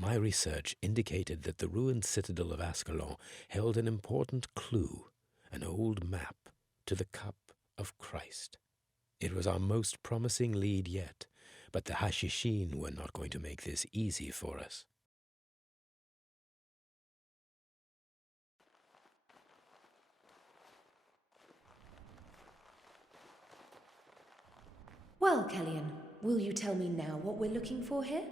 My research indicated that the ruined citadel of Ascalon held an important clue, an old map to the Cup of Christ. It was our most promising lead yet, but the Hashishin were not going to make this easy for us. Well, Kellyan, will you tell me now what we're looking for here?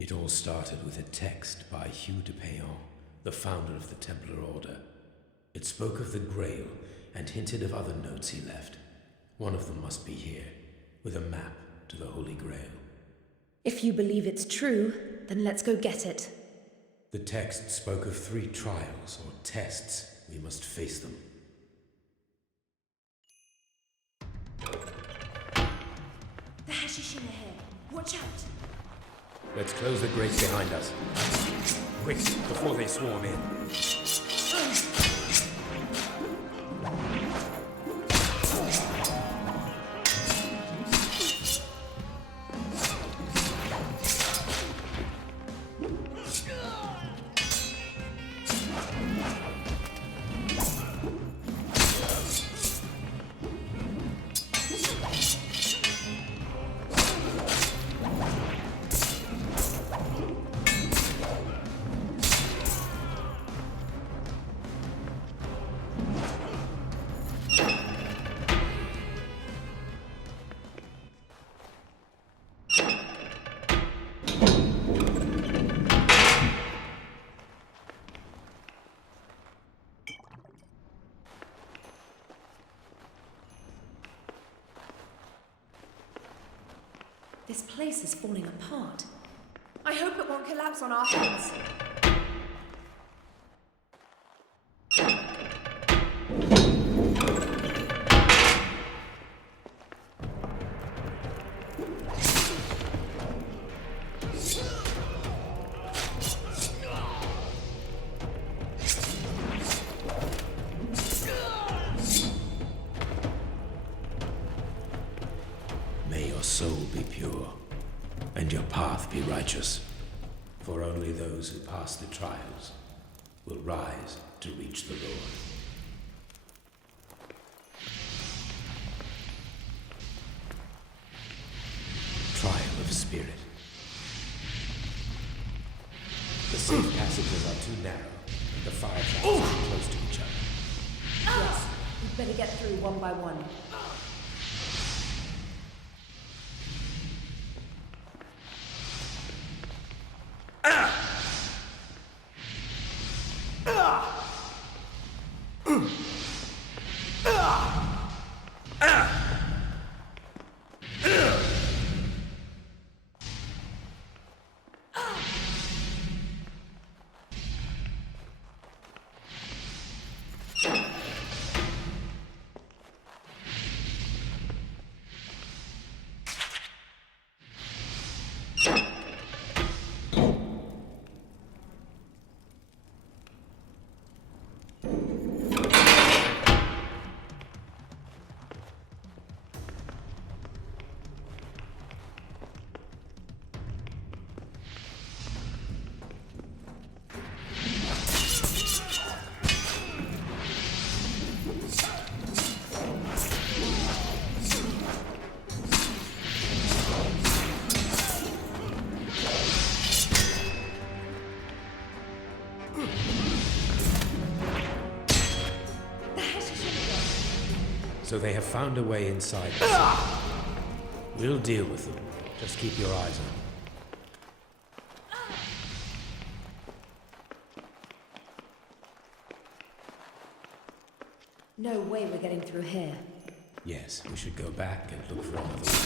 It all started with a text by Hugh de Payon, the founder of the Templar Order. It spoke of the Grail and hinted of other notes he left. One of them must be here, with a map to the Holy Grail. If you believe it's true, then let's go get it. The text spoke of 3 trials, or tests. We must face them. The Hashishin ahead. Watch out! Let's close the grate behind us. Quick, before they swarm in. This place is falling apart. I hope it won't collapse on our heads. May your soul be pure, and your path be righteous, for only those who pass the trials will rise to reach the Lord. Trial of Spirit. The safe passages are too narrow, and the fire traps are too close to each other. Yes, we'd better get through one by one. So they have found a way inside the city. We'll deal with them. Just keep your eyes on. No way we're getting through here. Yes, we should go back and look for another way.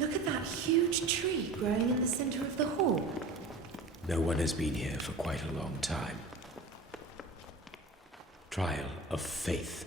Look at that huge tree growing in the center of the hall. No one has been here for quite a long time. Trial of faith.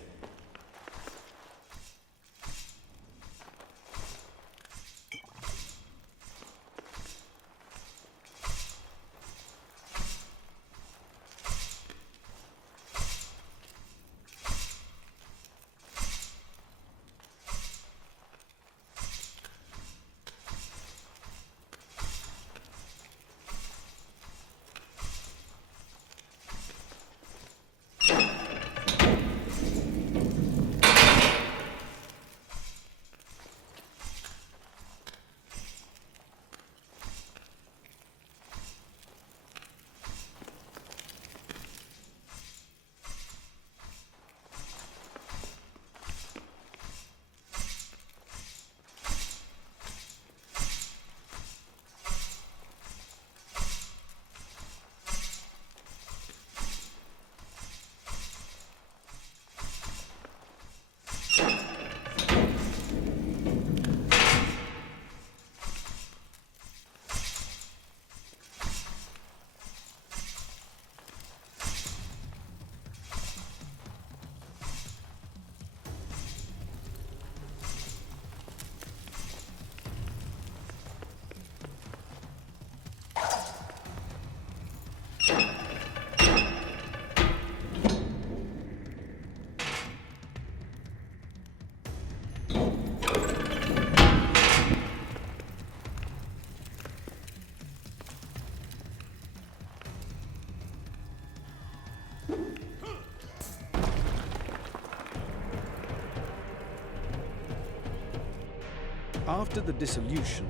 After the dissolution,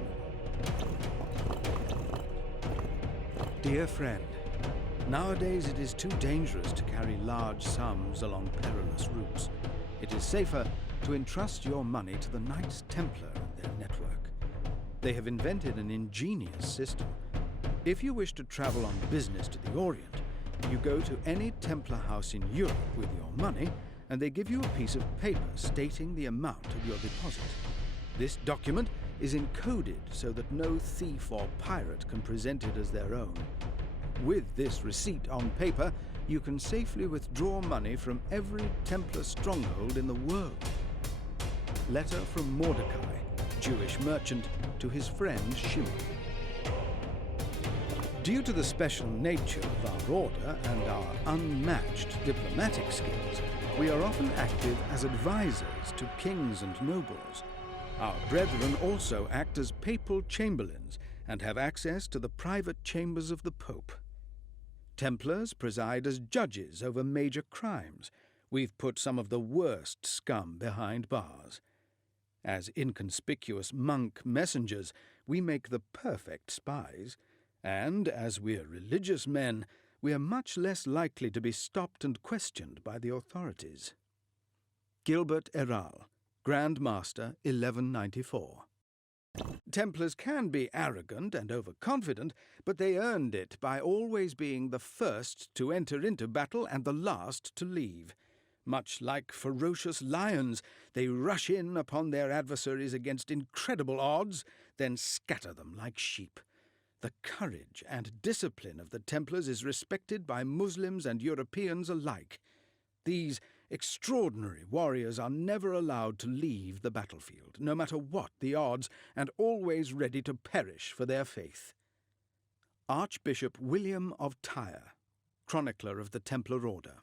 dear friend, nowadays it is too dangerous to carry large sums along perilous routes. It is safer to entrust your money to the Knights Templar and their network. They have invented an ingenious system. If you wish to travel on business to the Orient, you go to any Templar house in Europe with your money, and they give you a piece of paper stating the amount of your deposit. This document is encoded so that no thief or pirate can present it as their own. With this receipt on paper, you can safely withdraw money from every Templar stronghold in the world. Letter from Mordecai, Jewish merchant, to his friend Shimon. Due to the special nature of our order and our unmatched diplomatic skills, we are often active as advisors to kings and nobles. Our brethren also act as papal chamberlains and have access to the private chambers of the Pope. Templars preside as judges over major crimes. We've put some of the worst scum behind bars. As inconspicuous monk messengers, we make the perfect spies, and as we're religious men, we are much less likely to be stopped and questioned by the authorities. Gilbert Eral, Grand Master, 1194. Templars can be arrogant and overconfident, but they earned it by always being the first to enter into battle and the last to leave. Much like ferocious lions, they rush in upon their adversaries against incredible odds, then scatter them like sheep. The courage and discipline of the Templars is respected by Muslims and Europeans alike. These extraordinary warriors are never allowed to leave the battlefield, no matter what the odds, and always ready to perish for their faith. Archbishop William of Tyre, chronicler of the Templar Order.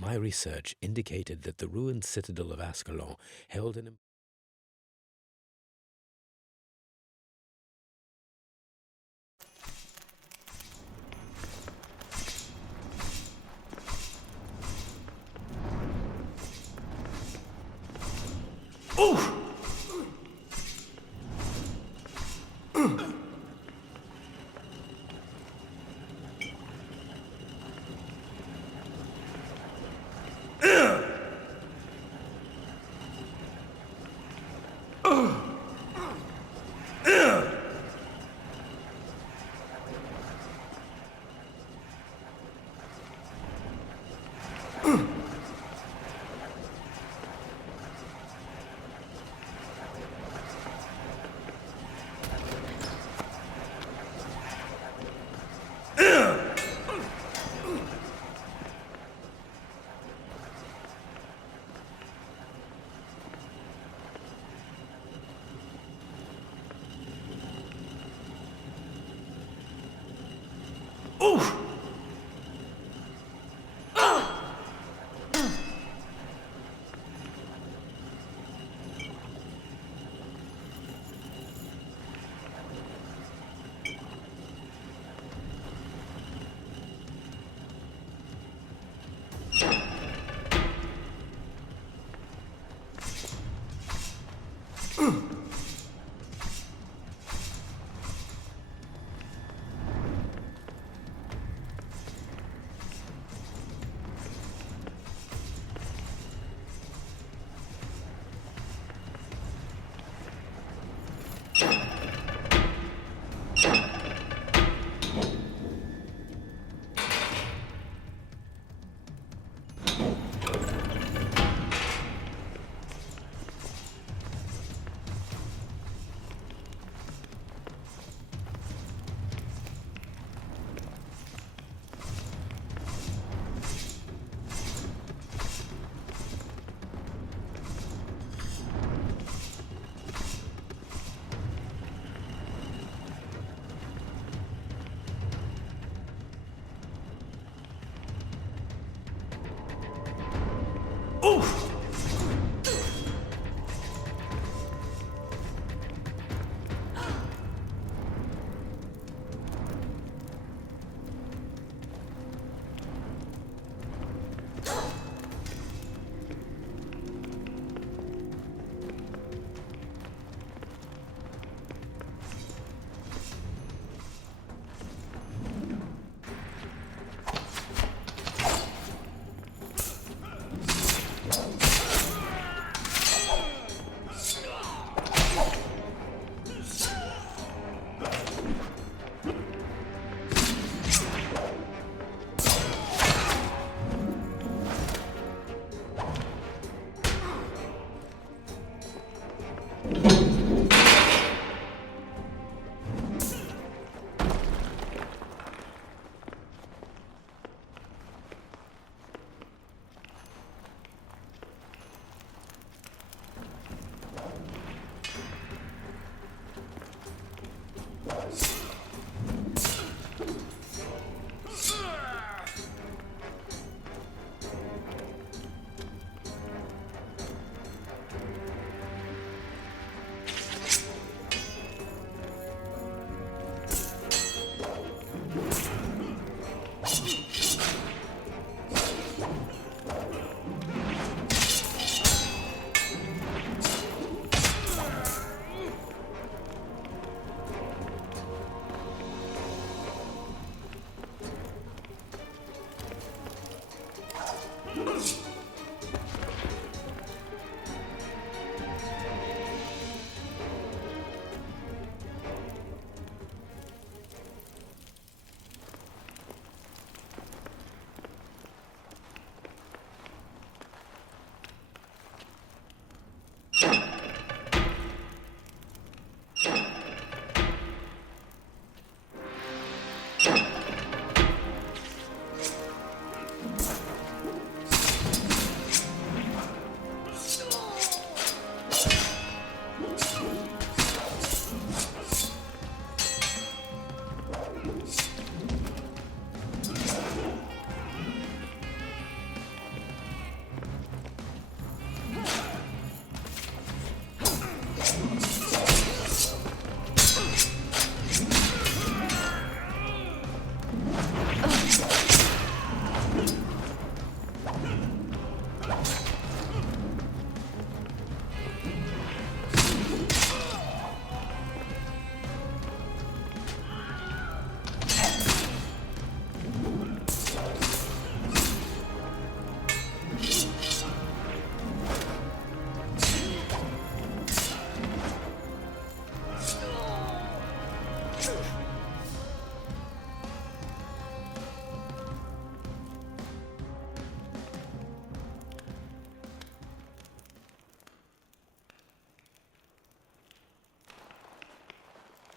My research indicated that the ruined citadel of Ascalon held an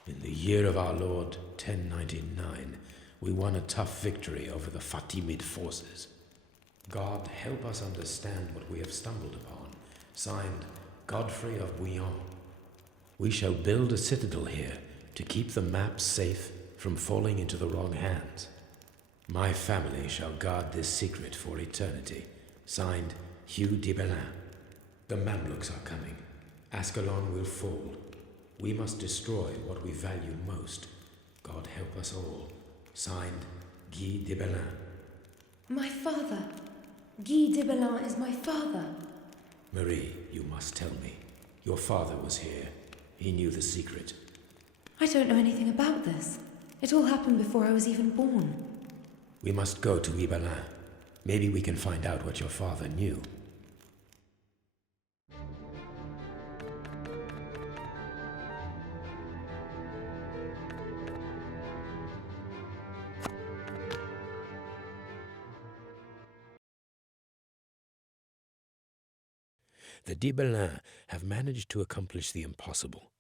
In the year of our Lord 1099, we won a tough victory over the Fatimid forces. God help us understand what we have stumbled upon. Signed, Godfrey of Bouillon. We shall build a citadel here to keep the maps safe from falling into the wrong hands. My family shall guard this secret for eternity. Signed, Hugh de Belin. The Mamluks are coming. Ascalon will fall. We must destroy what we value most. God help us all. Signed, Guy de Belin. My father. Guy de Belin is my father. Marie, you must tell me. Your father was here. He knew the secret. I don't know anything about this. It all happened before I was even born. We must go to Ibelin. Maybe we can find out what your father knew. The de Belin have managed to accomplish the impossible.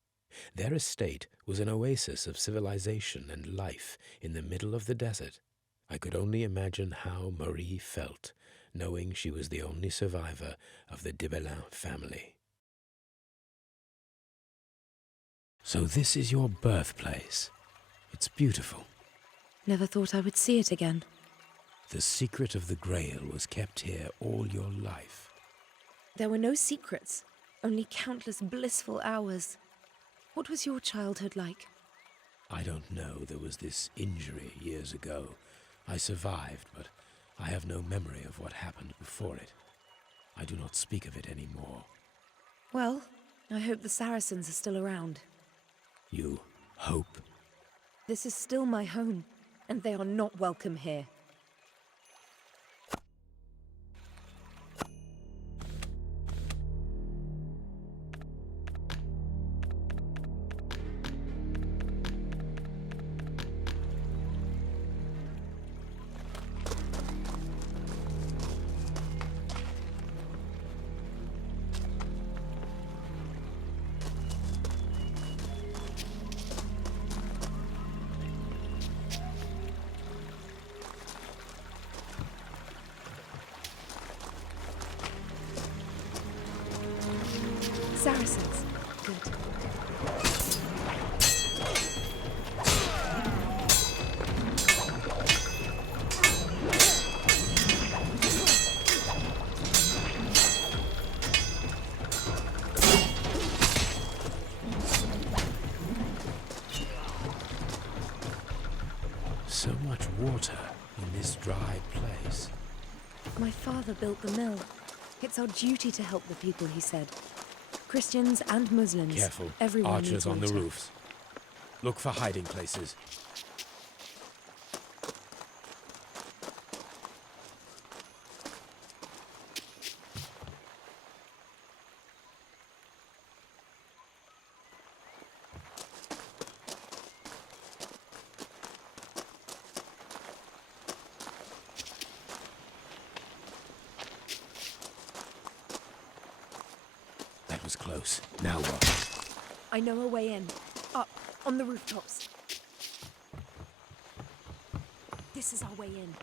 Their estate was an oasis of civilization and life in the middle of the desert. I could only imagine how Marie felt, knowing she was the only survivor of the de Belin family. So this is your birthplace. It's beautiful. Never thought I would see it again. The secret of the Grail was kept here all your life. There were no secrets, only countless blissful hours. What was your childhood like? I don't know. There was this injury years ago. I survived, but I have no memory of what happened before it. I do not speak of it anymore. Well, I hope the Saracens are still around. You hope? This is still my home, and they are not welcome here. Saracens. Good. So much water in this dry place. My father built the mill. It's our duty to help the people, he said. Christians and Muslims. Careful. Everyone Archers needs on the water. roofs. Look for hiding places. That was close. Now what? I know a way in. Up, on the rooftops. This is our way in.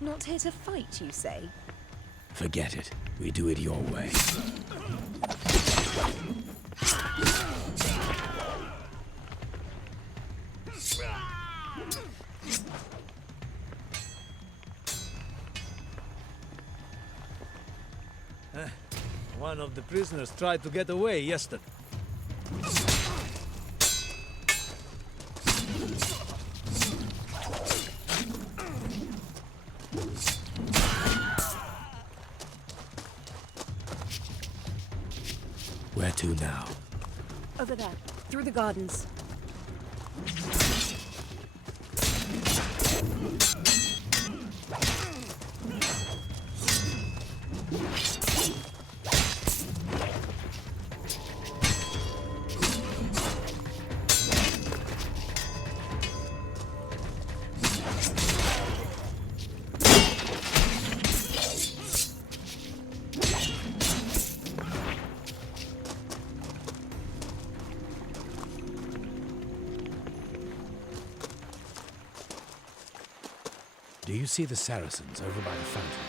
Not here to fight, you say? Forget it. We do it your way. One of the prisoners tried to get away yesterday. Where to now? Over there, through the gardens. Do you see the Saracens over by the fountain?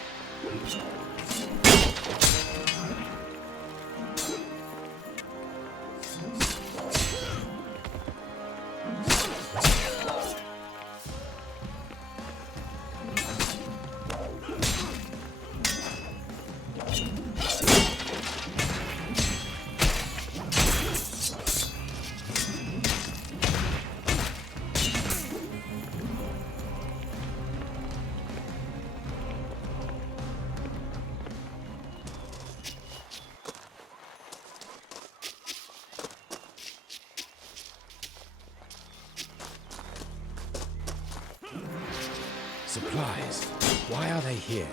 Supplies. Why are they here?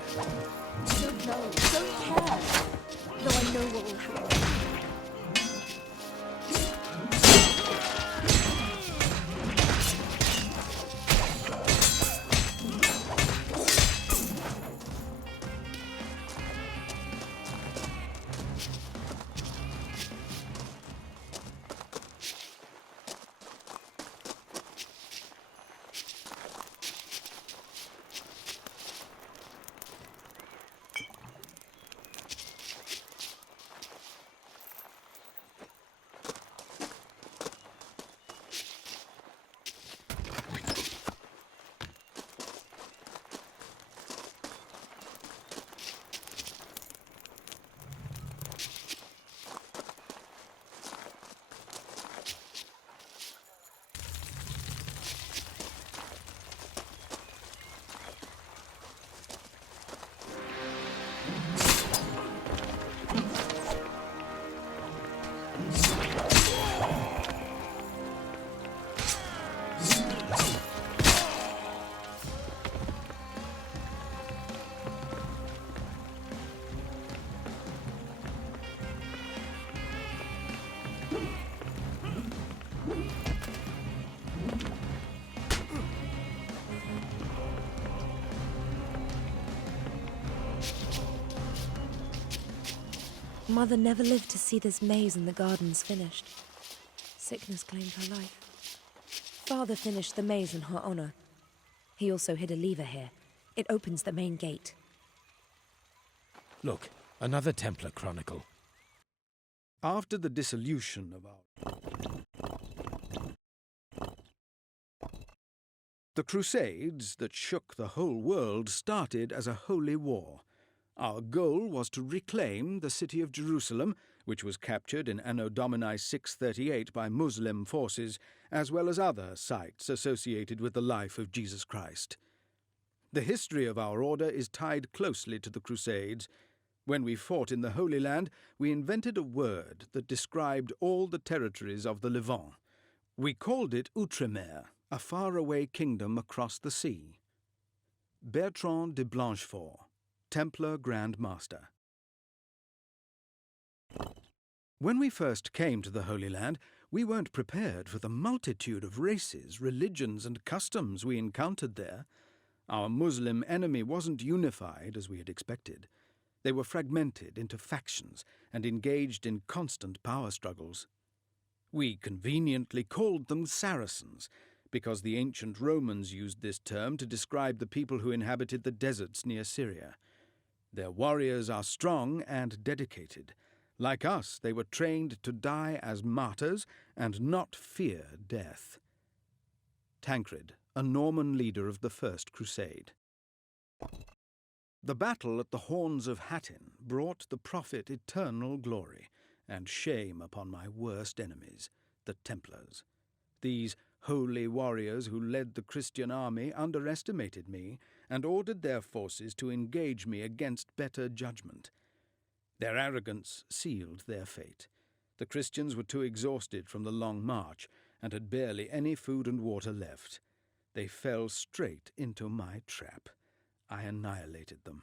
Don't know, don't care. Though I know what will happen. Mother never lived to see this maze in the gardens finished. Sickness claimed her life. Father finished the maze in her honor. He also hid a lever here. It opens the main gate. Look, another Templar chronicle. After the dissolution of the Crusades that shook the whole world started as a holy war. Our goal was to reclaim the city of Jerusalem, which was captured in Anno Domini 638 by Muslim forces, as well as other sites associated with the life of Jesus Christ. The history of our order is tied closely to the Crusades. When we fought in the Holy Land, we invented a word that described all the territories of the Levant. We called it Outremer, a faraway kingdom across the sea. Bertrand de Blanchefort, Templar Grand Master. When we first came to the Holy Land, we weren't prepared for the multitude of races, religions, and customs we encountered there. Our Muslim enemy wasn't unified as we had expected. They were fragmented into factions and engaged in constant power struggles. We conveniently called them Saracens, because the ancient Romans used this term to describe the people who inhabited the deserts near Syria. Their warriors are strong and dedicated. Like us, they were trained to die as martyrs and not fear death. Tancred, a Norman leader of the First Crusade. The battle at the Horns of Hattin brought the Prophet eternal glory and shame upon my worst enemies, the Templars. These holy warriors who led the Christian army underestimated me and ordered their forces to engage me against better judgment. Their arrogance sealed their fate. The Christians were too exhausted from the long march and had barely any food and water left. They fell straight into my trap. I annihilated them.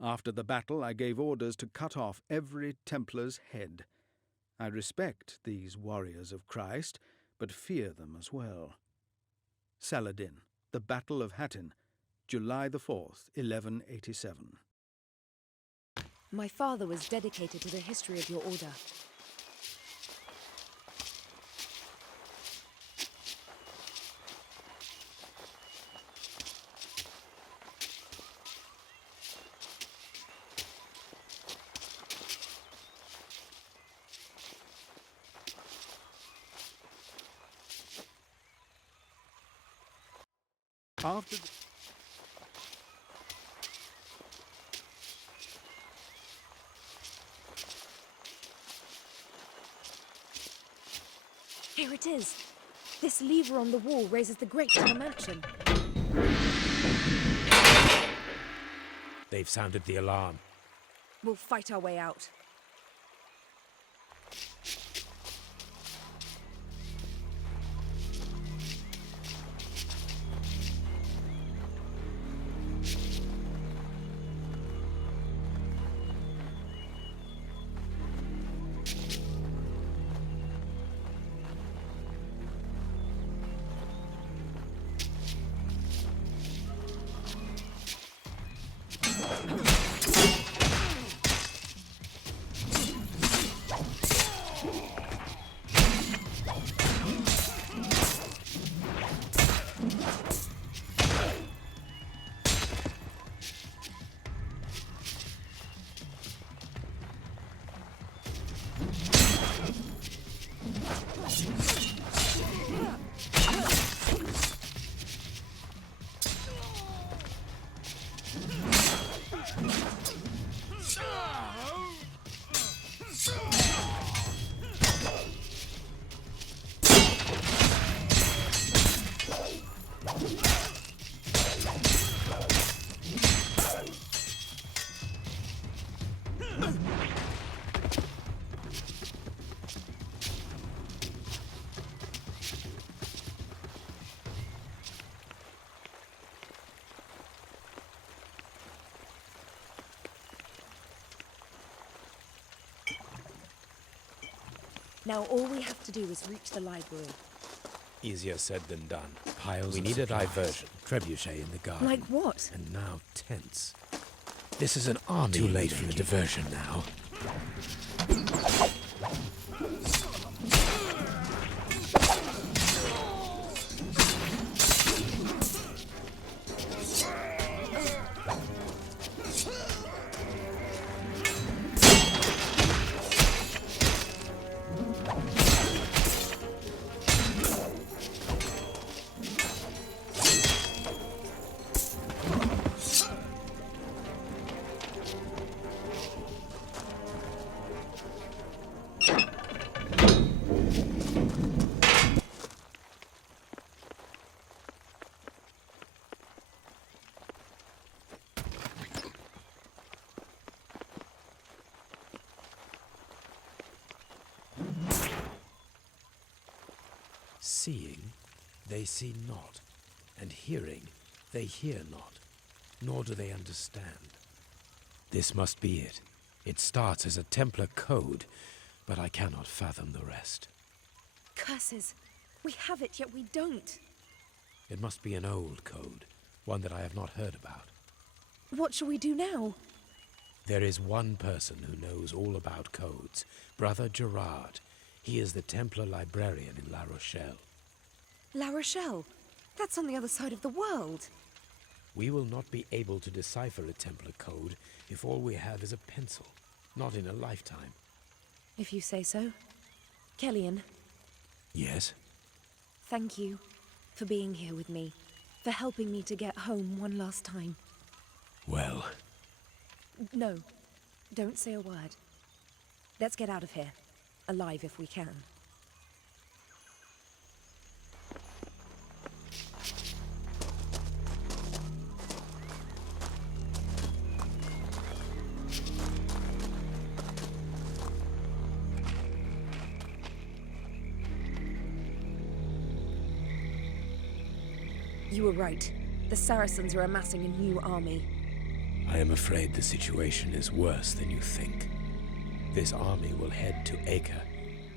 After the battle, I gave orders to cut off every Templar's head. I respect these warriors of Christ, but fear them as well. Saladin, the Battle of Hattin, July the 4th, 1187. My father was dedicated to the history of your order. After Here it is. This lever on the wall raises the grate to the mansion. They've sounded the alarm. We'll fight our way out. Now all we have to do is reach the library. Easier said than done. Piles. We need a diversion. Trebuchet in the garden. Like what? And now tents. This is an army. Too late for a diversion now. Seeing, they see not, and hearing, they hear not, nor do they understand. This must be it. It starts as a Templar code, but I cannot fathom the rest. Curses! We have it, yet we don't. It must be an old code, one that I have not heard about. What shall we do now? There is one person who knows all about codes, Brother Gerard. He is the Templar librarian in La Rochelle. La Rochelle. That's on the other side of the world. We will not be able to decipher a Templar code if all we have is a pencil, not in a lifetime. If you say so. Kellyan, Yes? thank you for being here with me, for helping me to get home one last time. Well, No, don't say a word. Let's get out of here, alive if we can. You were right. The Saracens are amassing a new army. I am afraid the situation is worse than you think. This army will head to Acre.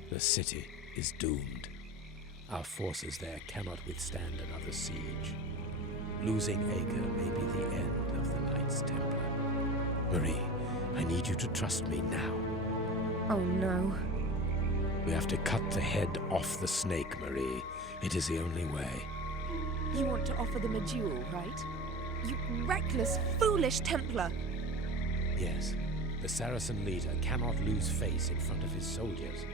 The city is doomed. Our forces there cannot withstand another siege. Losing Acre may be the end of the Knights Templar. Marie, I need you to trust me now. Oh no. We have to cut the head off the snake, Marie. It is the only way. You want to offer them a duel, right? You reckless, foolish Templar! Yes, the Saracen leader cannot lose face in front of his soldiers.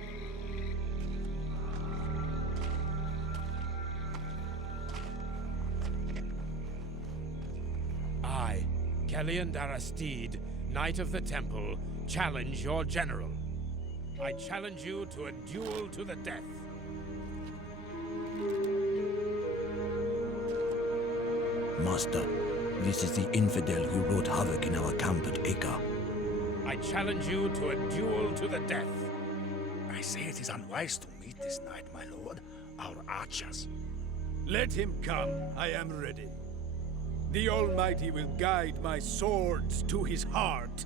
I, Kellyan Darastede, Knight of the Temple, challenge your general. I challenge you to a duel to the death. Master, this is the infidel who wrought havoc in our camp at Acre. I challenge you to a duel to the death. I say it is unwise to meet this night, my lord. Our archers. Let him come. I am ready. The Almighty will guide my swords to his heart.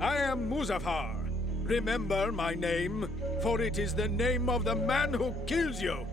I am Muzaffar. Remember my name, for it is the name of the man who kills you.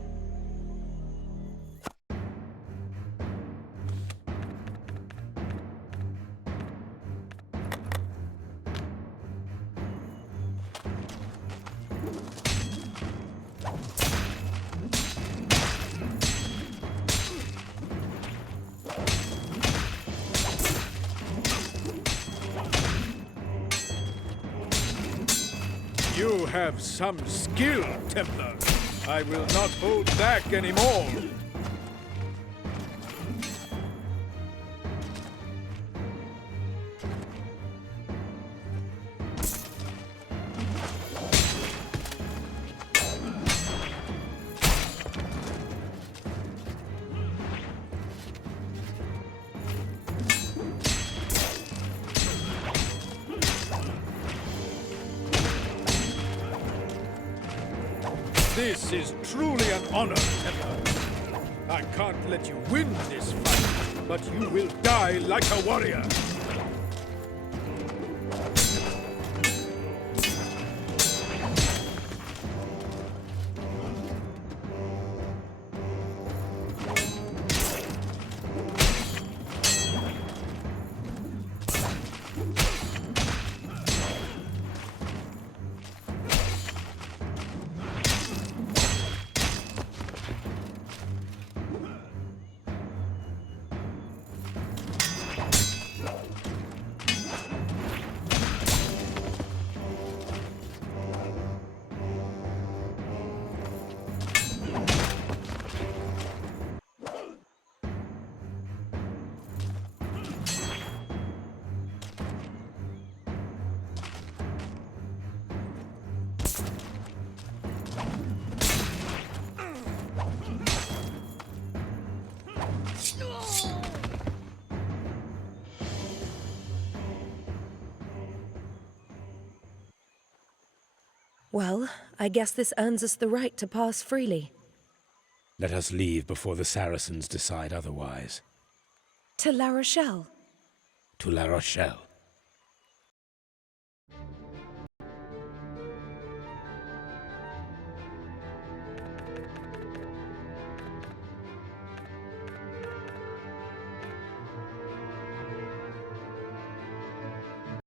You have some skill, Templar. I will not hold back anymore. This is truly an honor, Templar. I can't let you win this fight, but you will die like a warrior. Well, I guess this earns us the right to pass freely. Let us leave before the Saracens decide otherwise. To La Rochelle. To La Rochelle.